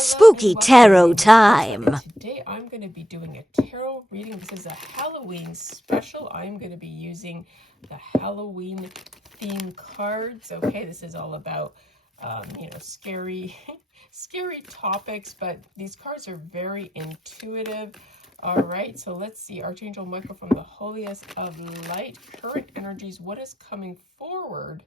Hello Spooky and welcome. My tarot name is Lisa, and time. today I'm going to be doing a tarot reading. This is a Halloween special. I'm going to be using the Halloween theme cards. Okay, this is all about, scary, scary topics, but these cards are very intuitive. All right, so let's see. Archangel Michael from the holiest of light, current energies. What is coming forward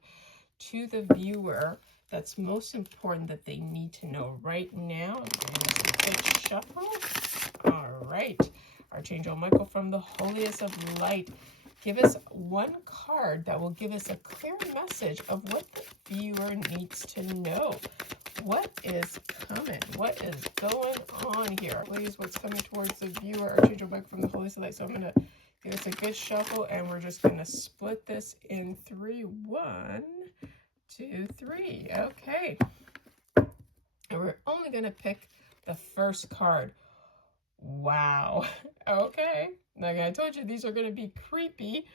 to the viewer that's most important that they need to know right now? I'm going to use a quick shuffle. All right. Archangel Michael from the holiest of light, give us one card that will give us a clear message of what the viewer needs to know. What is coming? What is going on here? Please, what's coming towards the viewer? Archangel Michael from the holiest of light. So I'm going to give us a good shuffle, and we're just going to split this in three. 1, 2, 3. Okay. And we're only going to pick the first card. Wow. Okay. Like I told you, these are going to be creepy.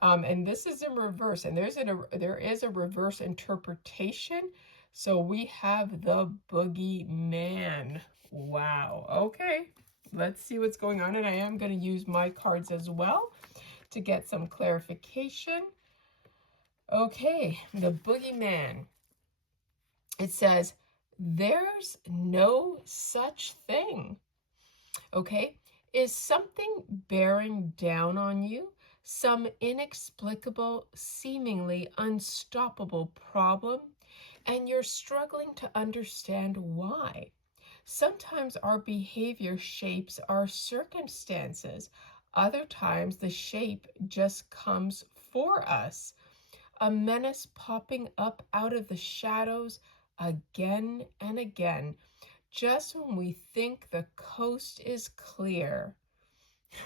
And this is in reverse. And there is a reverse interpretation. So we have the Boogeyman. Wow. Okay. Let's see what's going on. And I am going to use my cards as well to get some clarification. Okay, the Boogeyman. It says, there's no such thing. Okay, is something bearing down on you? Some inexplicable, seemingly unstoppable problem? And you're struggling to understand why. Sometimes our behavior shapes our circumstances. Other times the shape just comes for us. A menace popping up out of the shadows again and again, just when we think the coast is clear.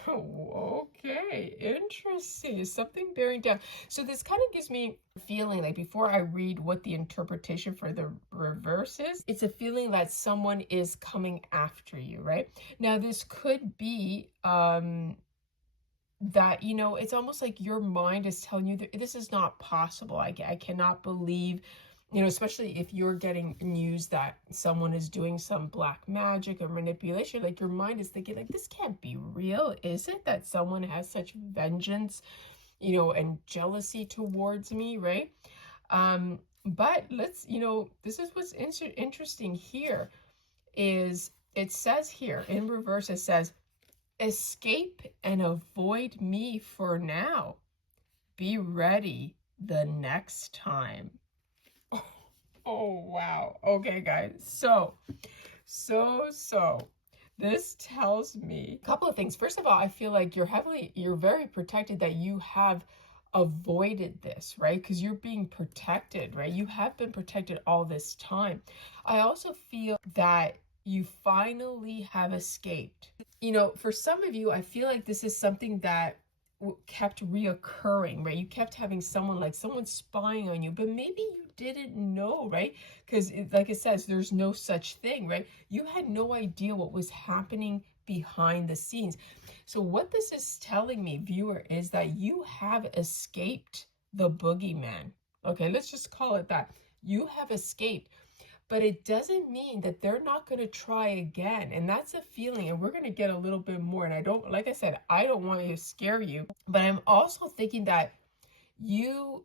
Okay, interesting. Something bearing down. So this kind of gives me a feeling like before I read what the interpretation for the reverse is, it's a feeling that someone is coming after you, right? Now this could be that, it's almost like your mind is telling you that this is not possible. I cannot believe, especially if you're getting news that someone is doing some black magic or manipulation, like your mind is thinking like, this can't be real, is it? That someone has such vengeance, and jealousy towards me, right? But let's, this is what's interesting here is it says here in reverse, it says, escape and avoid me for now. Be ready the next time. Oh, wow. Okay, guys. So, this tells me a couple of things. First of all, I feel like you're very protected that you have avoided this, right? Because you're being protected, right? You have been protected all this time. I also feel that you finally have escaped. For some of you, I feel like this is something that kept reoccurring, right? You kept having someone spying on you, but maybe you didn't know, right? Because like it says, there's no such thing, right? You had no idea what was happening behind the scenes. So what this is telling me, viewer, is that you have escaped the Boogeyman. Okay, let's just call it that. You have escaped. But it doesn't mean that they're not going to try again. And that's a feeling. And we're going to get a little bit more. And like I said, I don't want to scare you. But I'm also thinking that you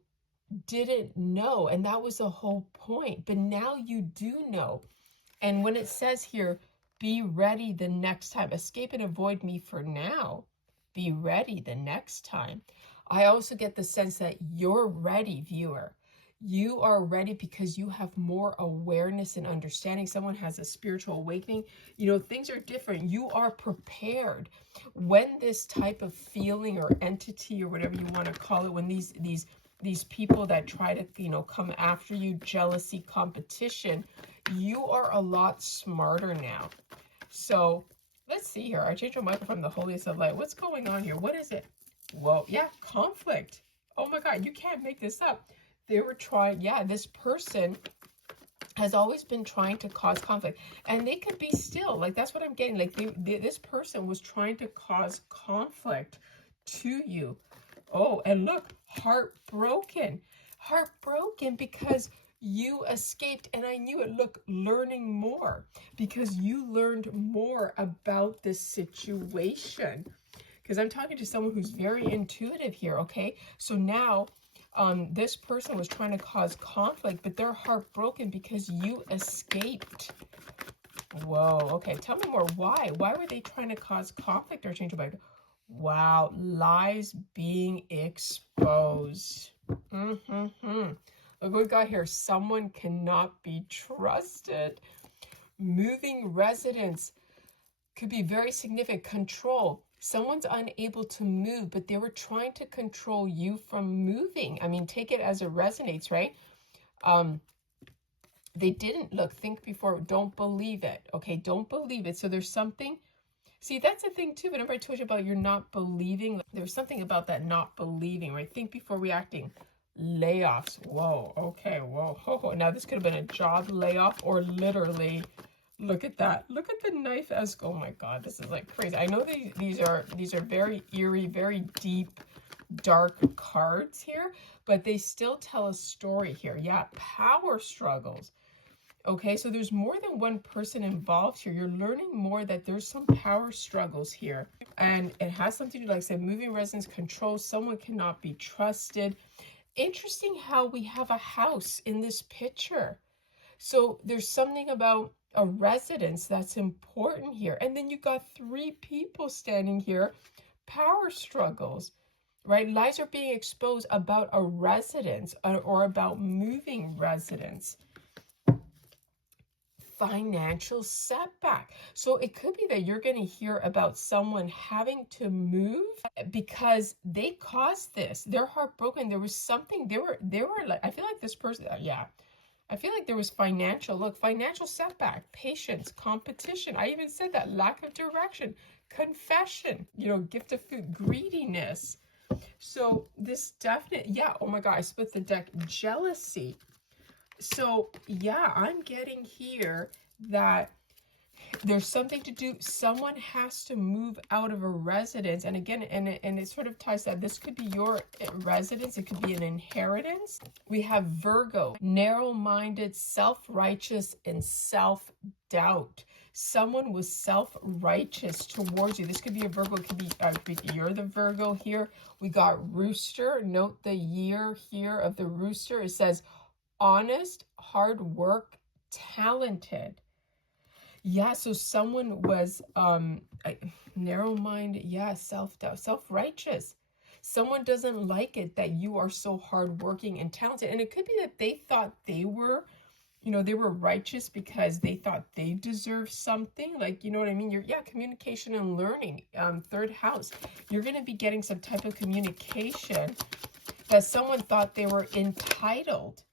didn't know. And that was the whole point. But now you do know. And when it says here, be ready the next time. Escape and avoid me for now. Be ready the next time. I also get the sense that you're ready, viewer. You are ready because you have more awareness and understanding. Someone has a spiritual awakening. Things are different. You are prepared. When this type of feeling or entity or whatever you want to call it, when these people that try to, come after you, jealousy, competition, you are a lot smarter now. So let's see here. Archangel Michael from the holiest of light. What's going on here? What is it? Well, yeah, conflict. Oh my God, you can't make this up. They were trying, this person has always been trying to cause conflict. And they could be still, like, that's what I'm getting. Like, this person was trying to cause conflict to you. Oh, and look, heartbroken. Heartbroken because You escaped, and I knew it. Look, learning more, because you learned more about the situation. Because I'm talking to someone who's very intuitive here, okay? So now this person was trying to cause conflict, but they're heartbroken because you escaped. Whoa, okay, tell me more. Why? Why were they trying to cause conflict or change of mind? Wow, lies being exposed. Mm-hmm. Look what we got here. Someone cannot be trusted. Moving residence could be very significant. Control. Someone's unable to move, but they were trying to control you from moving. I mean, take it as it resonates, right? They didn't look, think before, don't believe it. Okay, don't believe it. So there's something. See, that's the thing too. Whenever I told you about you're not believing, there's something about that not believing, right? Think before reacting. Layoffs. Whoa. Okay. Whoa. Now this could have been a job layoff, or literally, look at that. Look at the knife as. Oh my God, this is like crazy. I know these are very eerie, very deep, dark cards here, but they still tell a story here. Yeah, power struggles. Okay, so there's more than one person involved here. You're learning more that there's some power struggles here. And it has something to do, like I said, moving residence, control. Someone cannot be trusted. Interesting how we have a house in this picture. So there's something about a residence that's important here. And then you got 3 people standing here. Power struggles, right? Lies are being exposed about a residence or about moving residence. Financial setback. So it could be that you're going to hear about someone having to move because they caused this. They're heartbroken. There was something, they were like, I feel like this person, yeah. I feel like there was financial setback, patience, competition. I even said that, lack of direction, confession, gift of food, greediness. So this definite, yeah, oh my God, I split the deck, jealousy. So yeah, I'm getting here that there's something to do. Someone has to move out of a residence. And again, and it sort of ties that this could be your residence. It could be an inheritance. We have Virgo, narrow-minded, self-righteous, and self-doubt. Someone was self-righteous towards you. This could be a Virgo. It could be you're the Virgo here. We got Rooster. Note the year here of the Rooster. It says honest, hard work, talented. Yeah, so someone was narrow-minded, yeah, self-doubt, self-righteous. Someone doesn't like it that you are so hardworking and talented. And it could be that they thought they were, they were righteous because they thought they deserved something. Like, you know what I mean? Communication and learning. 3rd house. You're going to be getting some type of communication that someone thought they were entitled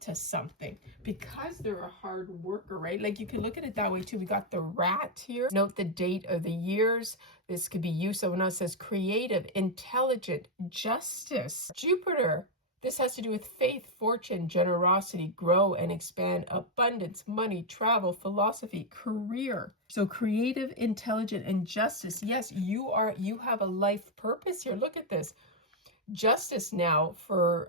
to something because they're a hard worker, right? Like you can look at it that way too. We got the rat here. Note the date of the years. This could be you. Someone else says creative, intelligent, justice. Jupiter. This has to do with faith, fortune, generosity, grow and expand, abundance, money, travel, philosophy, career. So creative, intelligent, and justice. Yes, you have a life purpose here. Look at this. Justice now for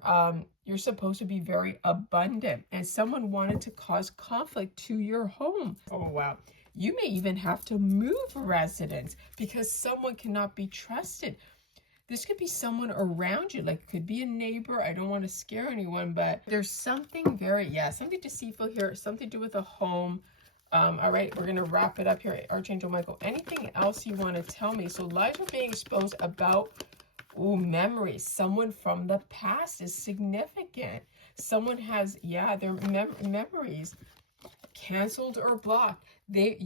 you're supposed to be very abundant, and someone wanted to cause conflict to your home. Oh wow, you may even have to move residence because someone cannot be trusted. This could be someone around you, like it could be a neighbor. I don't want to scare anyone, but there's something something deceitful here, something to do with a home. All right, we're going to wrap it up here. Archangel Michael, anything else you want to tell me? So lies are being exposed about memories. Someone from the past is significant. Someone has, their memories canceled or blocked. They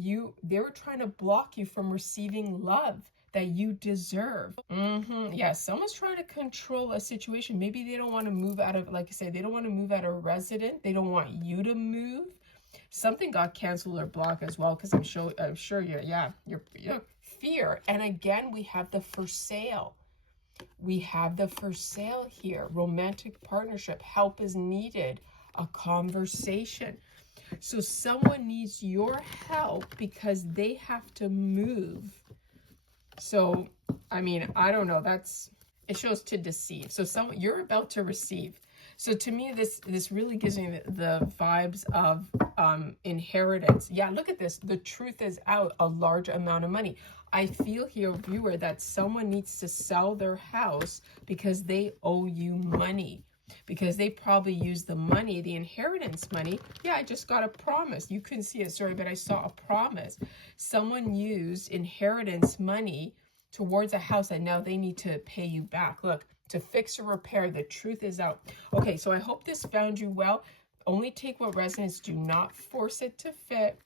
were trying to block you from receiving love that you deserve. Yeah, someone's trying to control a situation. Maybe they don't want to move out of, like I said, they don't want to move out of resident. They don't want you to move. Something got canceled or blocked as well, because I'm sure you're fear. And again, we have the for sale. We have the for sale here. Romantic partnership. Help is needed. A conversation. So someone needs your help because they have to move. So, I mean, I don't know. It shows to deceive. So you're about to receive. So to me, this really gives me the vibes of inheritance. Yeah, look at this. The truth is out, a large amount of money. I feel here, viewer, that someone needs to sell their house because they owe you money. Because they probably used the money, the inheritance money. Yeah, I just got a promise. You couldn't see it, sorry, but I saw a promise. Someone used inheritance money towards a house and now they need to pay you back. Look, to fix or repair, the truth is out. Okay, so I hope this found you well. Only take what resonates. Do not force it to fit.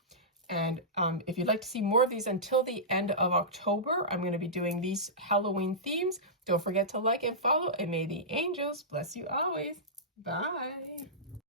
And if you'd like to see more of these until the end of October, I'm going to be doing these Halloween themes. Don't forget to like and follow, and may the angels bless you always. Bye.